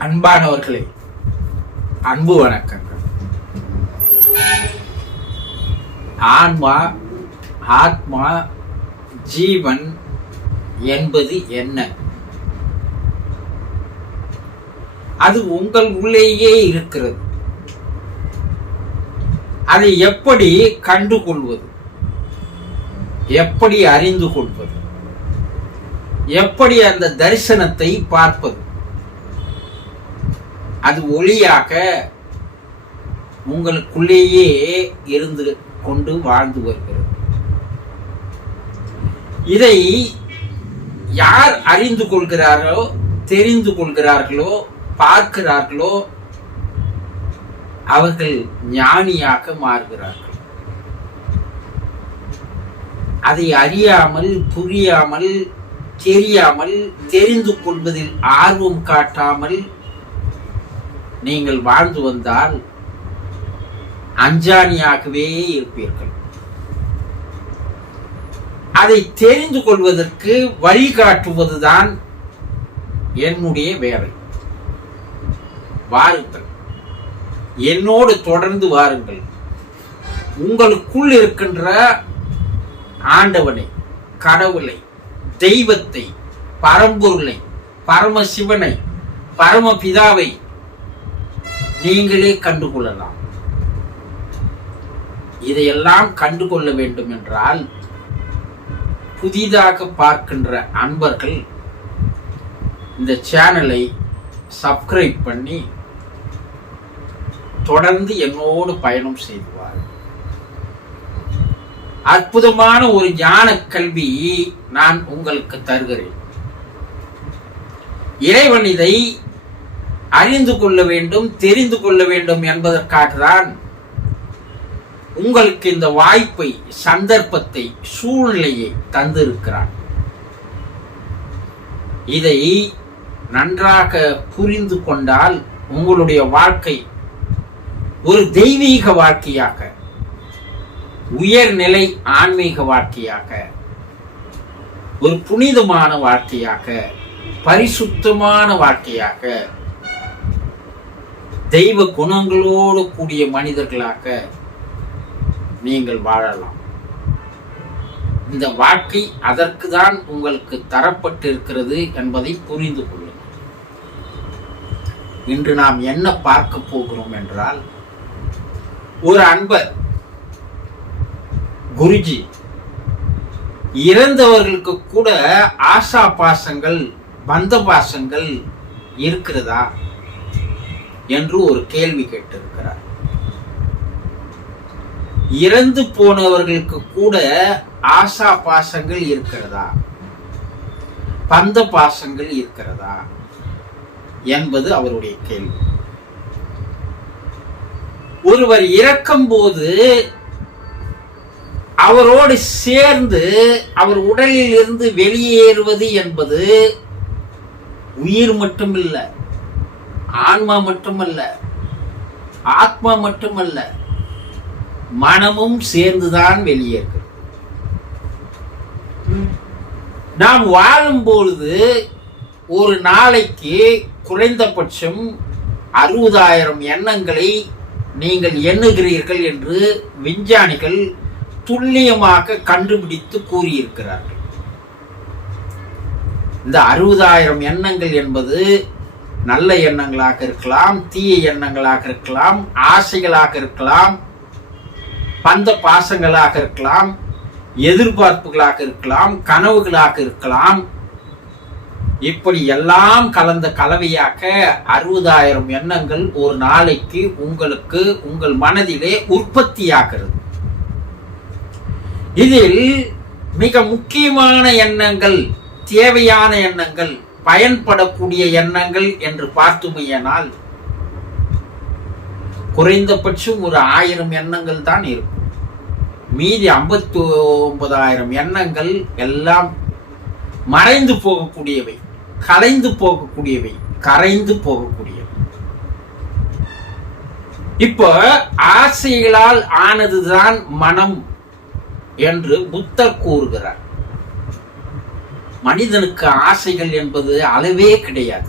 அன்பானவர்களே அன்பு வணக்கங்கள். ஆன்மா ஆத்மா ஜீவன் என்பது என்ன? அது உங்கள் உள்ளேயே இருக்கிறது. அதை எப்படி கண்டுகொள்வது? எப்படி அறிந்து கொள்வது? எப்படி அந்த தரிசனத்தை பார்ப்பது? அது ஒளியாக உங்களுக்குள்ளேயே இருந்து கொண்டு வாழ்ந்து வருகிறது. இதை யார் அறிந்து கொள்கிறார்களோ தெரிந்து கொள்கிறார்களோ பார்க்கிறார்களோ அவர்கள் ஞானியாக மாறுகிறார்கள். அதை அறியாமல் புரியாமல் தெரியாமல் தெரிந்து கொள்வதில் ஆர்வம் காட்டாமல் நீங்கள் வாழ்ந்து வந்தால் அஞ்சானியாகவே இருப்பீர்கள். அதை தெரிந்து கொள்வதற்கு வழிகாட்டுவதுதான் என்னுடைய வேலை. வாருங்கள் என்னோடு தொடர்ந்து வாருங்கள். உங்களுக்குள் இருக்கின்ற ஆண்டவனை கடவுளை தெய்வத்தை பரம்பொருளை பரமசிவனை பரமபிதாவை நீங்களே கண்டுகொள்ளலாம். இதையெல்லாம் கண்டுகொள்ள வேண்டும் என்றால் புதிதாக பார்க்கின்ற அன்பர்கள் இந்த சேனலை சப்ஸ்கிரைப் பண்ணி தொடர்ந்து என்னோடு பயணம் செய்வார் அற்புதமான ஒரு ஞான கல்வி நான் உங்களுக்கு தருகிறேன். இறைவன் இதை அறிந்து கொள்ள வேண்டும் தெரிந்து கொள்ள வேண்டும் என்பதற்காக தான் உங்களுக்கு இந்த வாய்ப்பை சந்தர்ப்பத்தை சூழ்நிலையை தந்திருக்கிறான். இதை நன்றாக புரிந்து கொண்டால் உங்களுடைய வாழ்க்கை ஒரு தெய்வீக வாழ்க்கையாக உயர்நிலை ஆன்மீக வாழ்க்கையாக ஒரு புனிதமான வாழ்க்கையாக பரிசுத்தமான வாழ்க்கையாக தெய்வ குணங்களோடு கூடிய மனிதர்களாக நீங்கள் வாழலாம். இந்த வாழ்க்கை அதற்கு தான் உங்களுக்கு தரப்பட்டிருக்கிறது என்பதை புரிந்து கொள்ளுங்கள். இன்று நாம் என்ன பார்க்க போகிறோம் என்றால் ஒரு அன்பர் குருஜி இறந்தவர்களுக்கு கூட ஆசா பாசங்கள் பந்த பாசங்கள் இருக்கிறதா? என்று ஒரு கேள்வி கேட்டிருக்கிறார். இறந்து போனவர்களுக்கு கூட ஆசா பாசங்கள் இருக்கிறதா? பந்த பாசங்கள் இருக்கிறதா? என்பது அவருடைய கேள்வி. ஒருவர் இறக்கும் போது அவரோடு சேர்ந்து அவர் உடலில் இருந்து வெளியேறுவது என்பது உயிர் மட்டுமில்ல. ஆன்மா மட்டுமல்ல ஆத்மா மட்டுமல்ல மனமும் சேர்ந்துதான் வெளியேறுகிறது நாம் வாழும் பொழுது ஒரு நாளைக்கு குறைந்தபட்சம் அறுபதாயிரம் எண்ணங்களை நீங்கள் எண்ணுகிறீர்கள் என்று விஞ்ஞானிகள் துல்லியமாக கண்டுபிடித்து கூறியிருக்கிறார்கள். இந்த அறுபதாயிரம் எண்ணங்கள் என்பது நல்ல எண்ணங்களாக இருக்கலாம் தீய எண்ணங்களாக இருக்கலாம் ஆசைகளாக இருக்கலாம் பந்த பாசங்களாக இருக்கலாம் எதிர்பார்ப்புகளாக இருக்கலாம் கனவுகளாக இருக்கலாம். இப்படி எல்லாம் கலந்த கலவையாக அறுபதாயிரம் எண்ணங்கள் ஒரு நாளைக்கு உங்களுக்கு உங்கள் மனதிலே உற்பத்தியாகிறது. இதில் மிக முக்கியமான எண்ணங்கள் தேவையான எண்ணங்கள் பயன்படக்கூடிய எண்ணங்கள் என்று பார்த்துமையனால் குறைந்தபட்சம் ஒரு ஆயிரம் எண்ணங்கள் தான் இருக்கும். மீதி ஐம்பத்தி ஒன்பதாயிரம் எண்ணங்கள் எல்லாம் மறைந்து போகக்கூடியவை கலைந்து போகக்கூடியவை கரைந்து போகக்கூடியவை. இப்போ ஆசைகளால் ஆனதுதான் மனம் என்று புத்தர் கூறுகிறார். மனிதனுக்கு ஆசைகள் என்பது அளவே கிடையாது.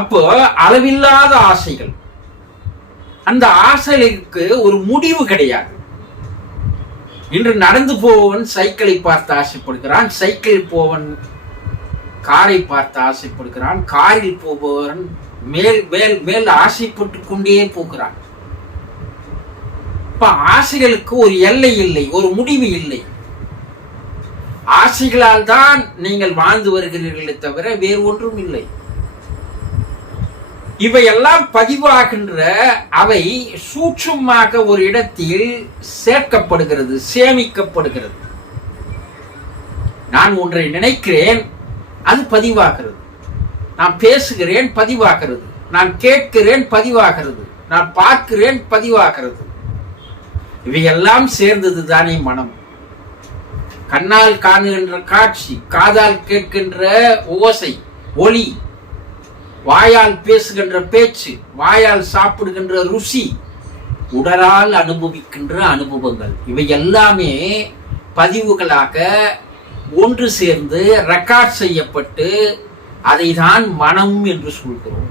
அப்போ அளவில்லாத ஆசைகள். அந்த ஆசைகளுக்கு ஒரு முடிவு கிடையாது. இன்று நடந்து போவன் சைக்கிளை பார்த்து ஆசைப்படுகிறான் சைக்கிள் போவன் காரை பார்த்து ஆசைப்படுகிறான் காரில் போபவன் மேல் மேல் மேல் ஆசைப்பட்டு கொண்டே போகிறான். இப்ப ஆசைகளுக்கு ஒரு எல்லை இல்லை ஒரு முடிவு இல்லை. ஆசைகளால் தான் நீங்கள் வாழ்ந்து வருகிறீர்களே தவிர வேறு ஒன்றும் இல்லை. இவையெல்லாம் பதிவாகின்ற அவை சூட்சமாக ஒரு இடத்தில் சேர்க்கப்படுகிறது சேமிக்கப்படுகிறது. நான் ஒன்றை நினைக்கிறேன் அது பதிவாகிறது. நான் பேசுகிறேன் பதிவாகிறது. நான் கேட்கிறேன் பதிவாகிறது. நான் பார்க்கிறேன் பதிவாகிறது. இவையெல்லாம் சேர்ந்தது தானே மனம். கண்ணால் காணுகின்ற காட்சி காதால் கேட்கின்ற ஓசை ஒளி வாயால் பேசுகின்ற பேச்சு வாயால் சாப்பிடுகின்ற ருசி உடலால் அனுபவிக்கின்ற அனுபவங்கள். இவை எல்லாமே பதிவுகளாக ஒன்று சேர்ந்து ரெக்கார்ட் செய்யப்பட்டு அதை தான் மனம் என்று சொல்கிறோம்.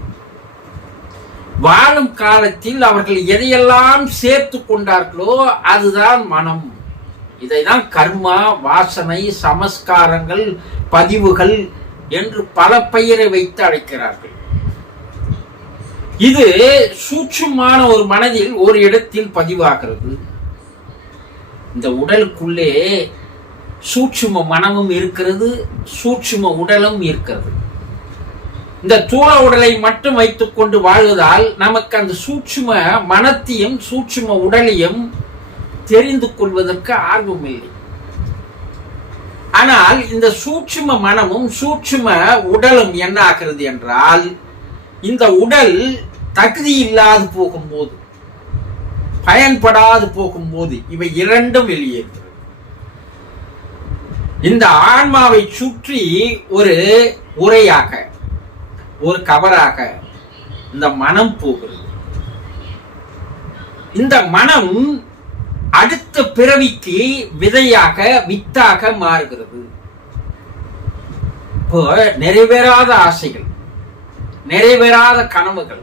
வாழும் காலத்தில் அவர்கள் எதையெல்லாம் சேர்த்து கொண்டார்களோ அதுதான் மனம். இதைதான் கர்மா வாசனை சமஸ்காரங்கள் பதிவுகள் என்று பல பெயரை வைத்து அழைக்கிறார்கள். இது சூட்சமான ஒரு மனதில் ஒரு இடத்தில் பதிவாகிறது. இந்த உடலுக்குள்ளே சூட்சும மனமும் இருக்கிறது சூட்சும உடலும் இருக்கிறது. இந்த தூள உடலை மட்டும் வைத்துக்கொண்டு வாழ்வதால் நமக்கு அந்த சூட்சும மனத்தையும் சூட்சும உடலையும் தெரிந்து கொள்வதற்கு ஆர்வம் இல்லை ஆனால் இந்த சூட்சும மனமும் சூட்சும உடலும் என்ன ஆகிறது என்றால் இந்த உடல் தகுதி இல்லாது போகும்போது பயன்படாது போகும்போது இவை இரண்டும் வெளியேறுகிறது. இந்த ஆன்மாவை சுற்றி ஒரு உரையாக ஒரு கவராக இந்த மனம் போகிறது. இந்த மனம் அடுத்த பிறவிக்கு விதையாக வித்தாக மாறுகிறது. இப்போ நிறைவேறாத ஆசைகள் நிறைவேறாத கனவுகள்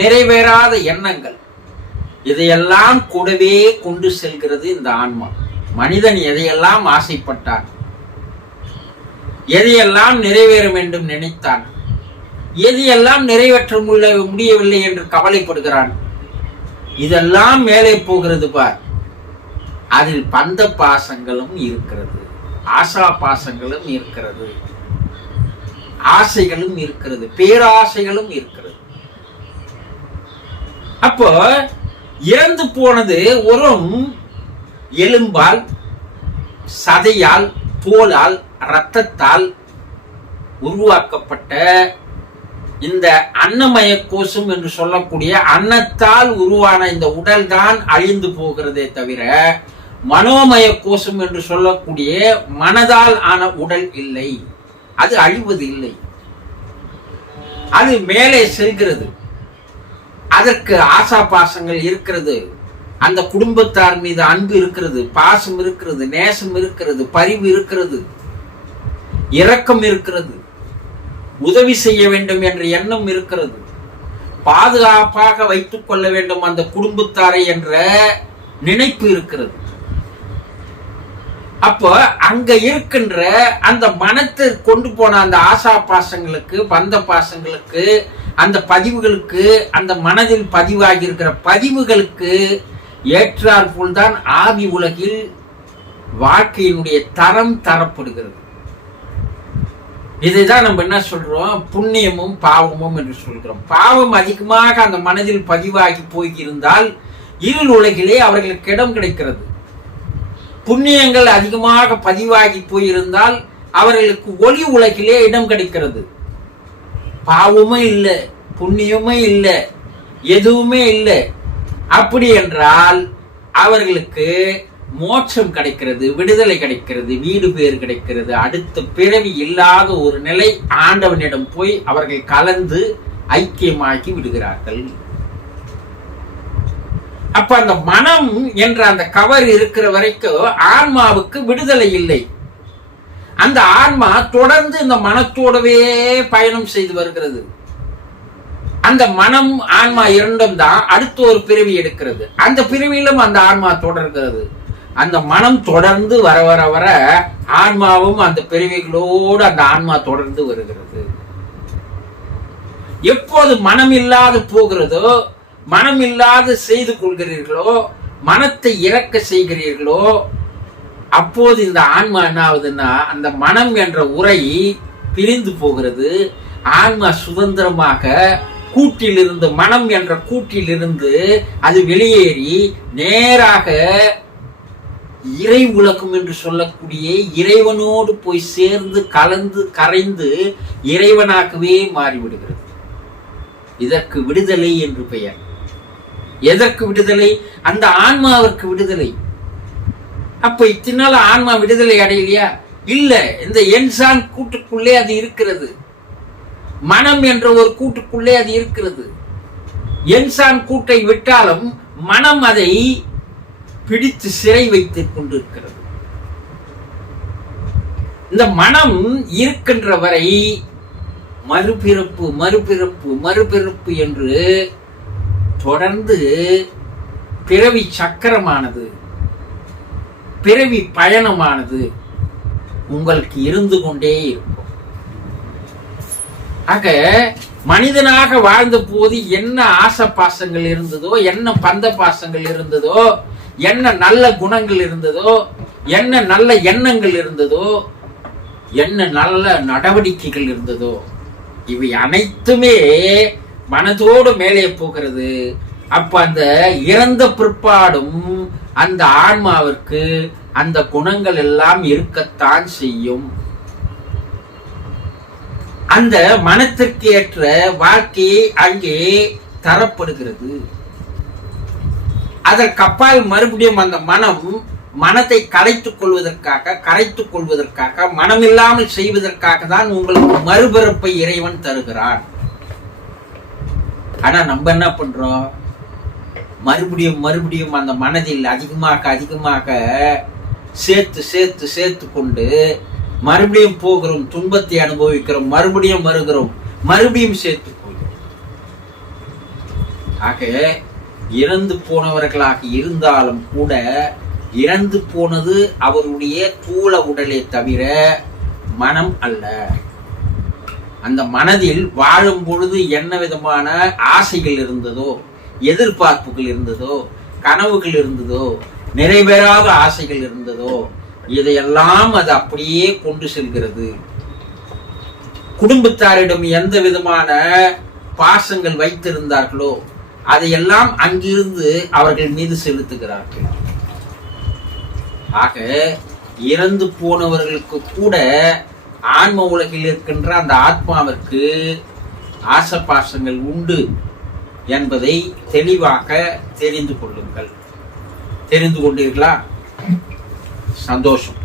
நிறைவேறாத எண்ணங்கள் இதையெல்லாம் கூடவே கொண்டு செல்கிறது இந்த ஆன்மா. மனிதன் எதையெல்லாம் ஆசைப்பட்டான் எதையெல்லாம் நிறைவேற வேண்டும் நினைத்தான் எதையெல்லாம் நிறைவேற்ற முடியவில்லை என்று கவலைப்படுகிறான் இதெல்லாம் மேலே போகிறது பார். அதில் பந்த பாசங்களும் இருக்கிறது. ஆசா பாசங்களும் இருக்கிறது. ஆசைகளும் இருக்கிறது. பேராசைகளும் இருக்கிறது. அப்போ இறந்து போனது ஒரு எலும்பால் சதையால் தோலால் இரத்தத்தால் உருவாக்கப்பட்ட இந்த அன்னமய கோஷம் என்று சொல்லக்கூடிய அன்னத்தால் உருவான இந்த உடல் தான் அழிந்து போகிறதே தவிர மனோமய கோஷம் என்று சொல்லக்கூடிய மனதால் ஆன உடல் இல்லை. அது அழிவது இல்லை. அது மேலே செல்கிறது. அதற்கு ஆசா பாசங்கள் இருக்கிறது. அந்த குடும்பத்தார் மீது அன்பு இருக்கிறது பாசம் இருக்கிறது நேசம் இருக்கிறது பரிவு இருக்கிறது இரக்கம் இருக்கிறது உதவி செய்ய வேண்டும் என்ற எண்ணம் இருக்கிறது. பாதுகாப்பாக வைத்துக் கொள்ள வேண்டும் அந்த குடும்பத்தாரை என்ற நினைப்பு இருக்கிறது. அப்போ அங்க இருக்கின்ற அந்த மனத்தை கொண்டு போன அந்த ஆசா பாசங்களுக்கு பந்த பாசங்களுக்கு அந்த பதிவுகளுக்கு அந்த மனதில் பதிவாகி இருக்கிற பதிவுகளுக்கு ஏற்றாற் போல்தான் ஆவி உலகில் வாழ்க்கையினுடைய தரம் தரப்படுகிறது. இதுதான் நம்ம என்ன சொல்றோம்? புண்ணியமும் பாவமும் என்று சொல்கிறோம். பாவம் அதிகமாக அந்த மனதில் பதிவாகி போயிருந்தால் இருள் உலகிலே அவர்களுக்கு இடம் கிடைக்கிறது. புண்ணியங்கள் அதிகமாக பதிவாகி போயிருந்தால் அவர்களுக்கு ஒளி உலகிலே இடம் கிடைக்கிறது. பாவமும் இல்லை புண்ணியமும் இல்லை எதுவுமே இல்லை. அப்படி என்றால் அவர்களுக்கு மோட்சம் கிடைக்கிறது விடுதலை கிடைக்கிறது வீடு பேர் கிடைக்கிறது. அடுத்த பிறவி இல்லாத ஒரு நிலை ஆண்டவனிடம் போய் அவர்கள் கலந்து ஐக்கியமாக்கி விடுகிறார்கள். அப்ப அந்த மனம் என்ற அந்த கவர் இருக்கிற வரைக்கும் ஆன்மாவுக்கு விடுதலை இல்லை. அந்த ஆன்மா தொடர்ந்து இந்த மனத்தோடவே பயணம் செய்து வருகிறது. அந்த மனம் ஆன்மா இரண்டும் தான் அடுத்து ஒரு பிறவி எடுக்கிறது. அந்த பிறவியிலும் அந்த ஆன்மா தொடர்கிறது. அந்த மனம் தொடர்ந்து வர வர வர ஆன்மாவும் அந்த பிறவிகளோடு அந்த ஆன்மா தொடர்ந்து வருகிறது. எப்போது மனம் இல்லாது போகிறதோ மனம் இல்லாது செய்து கொள்கிறீர்களோ மனத்தை இறக்க செய்கிறீர்களோ அப்போது இந்த ஆன்மா என்ன ஆகுதுன்னா அந்த மனம் என்ற உரை பிரிந்து போகிறது. ஆன்மா சுதந்திரமாக கூட்டிலிருந்து மனம் என்ற கூட்டிலிருந்து அது வெளியேறி நேராக இறை உலகம் என்று சொல்லக்கூடிய இறைவனோடு போய் சேர்ந்து கலந்து கரைந்து இறைவனாகவே மாறிவிடுகிறது. இதற்கு விடுதலை என்று பெயர். எதற்கு விடுதலை? அந்த ஆன்மாவிற்கு விடுதலை. அப்ப இத்தினால ஆன்மா விடுதலை அடையலையா? இல்ல இந்த என்சான் கூட்டுக்குள்ளே அது இருக்கிறது. மனம் என்ற ஒரு கூட்டுக்குள்ளே அது இருக்கிறது. என்சான் கூட்டை விட்டாலும் மனம் அதை பிடித்து சிறை வைத்துக் கொண்டிருக்கிறது. இந்த மனம் இருக்கின்ற வரை மறுபிறப்பு மறுபிறப்பு மறுபிறப்பு என்று தொடர்ந்து பிறவி சக்கரமானது பிறவி பயணமானது உங்களுக்கு இருந்து கொண்டே இருக்கும். ஆக மனிதனாக வாழ்ந்த போது என்ன ஆசை பாசங்கள் இருந்ததோ என்ன பந்த பாசங்கள் இருந்ததோ என்ன நல்ல குணங்கள் இருந்ததோ என்ன நல்ல எண்ணங்கள் இருந்ததோ என்ன நல்ல நடவடிக்கைகள் இருந்ததோ இவை அனைத்துமே மனதோடு மேலே போகிறது. அப்ப அந்த இறந்த பிற்பாடும் அந்த ஆன்மாவிற்கு அந்த குணங்கள் எல்லாம் இருக்கத்தான் செய்யும். அந்த மனத்திற்கு ஏற்ற வாழ்க்கையை அங்கே தரப்படுகிறது. அதற்கப்பால் மறுபடியும் அந்த மனம் மனத்தை கரைத்துக் கொள்வதற்காக கரைத்துக் கொள்வதற்காக மனமில்லாமல் செய்வதற்காக தான் உங்களுக்கு மறுபிறப்பை இறைவன் தருகிறான். ஆனால் நம்ம என்ன பண்ணுறோம் மறுபடியும் மறுபடியும் அந்த மனதில் அதிகமாக அதிகமாக சேர்த்து சேர்த்து சேர்த்து கொண்டு மறுபடியும் போகிறோம் துன்பத்தை அனுபவிக்கிறோம் மறுபடியும் வருகிறோம் மறுபடியும் சேர்த்து ஆக இறந்து போனவர்களாக இருந்தாலும் கூட இறந்து போனது அவருடைய தூள உடலை தவிர மனம் அல்ல. அந்த மனதில் வாழும் பொழுது என்ன விதமான ஆசைகள் இருந்ததோ எதிர்பார்ப்புகள் இருந்ததோ கனவுகள் இருந்ததோ நிறைவேறாத ஆசைகள் இருந்ததோ இதையெல்லாம் அது அப்படியே கொண்டு செல்கிறது. குடும்பத்தாரிடம் எந்த விதமான பாசங்கள் வைத்திருந்தார்களோ அதையெல்லாம் அங்கிருந்து அவர்கள் மீது செலுத்துகிறார்கள். ஆக இறந்து போனவர்களுக்கு கூட ஆன்ம உலகில் இருக்கின்ற அந்த ஆத்மாவிற்கு ஆசபாசங்கள் உண்டு என்பதை தெளிவாக தெரிந்து கொள்ளுங்கள். தெரிந்து கொண்டீர்களா? சந்தோஷம்.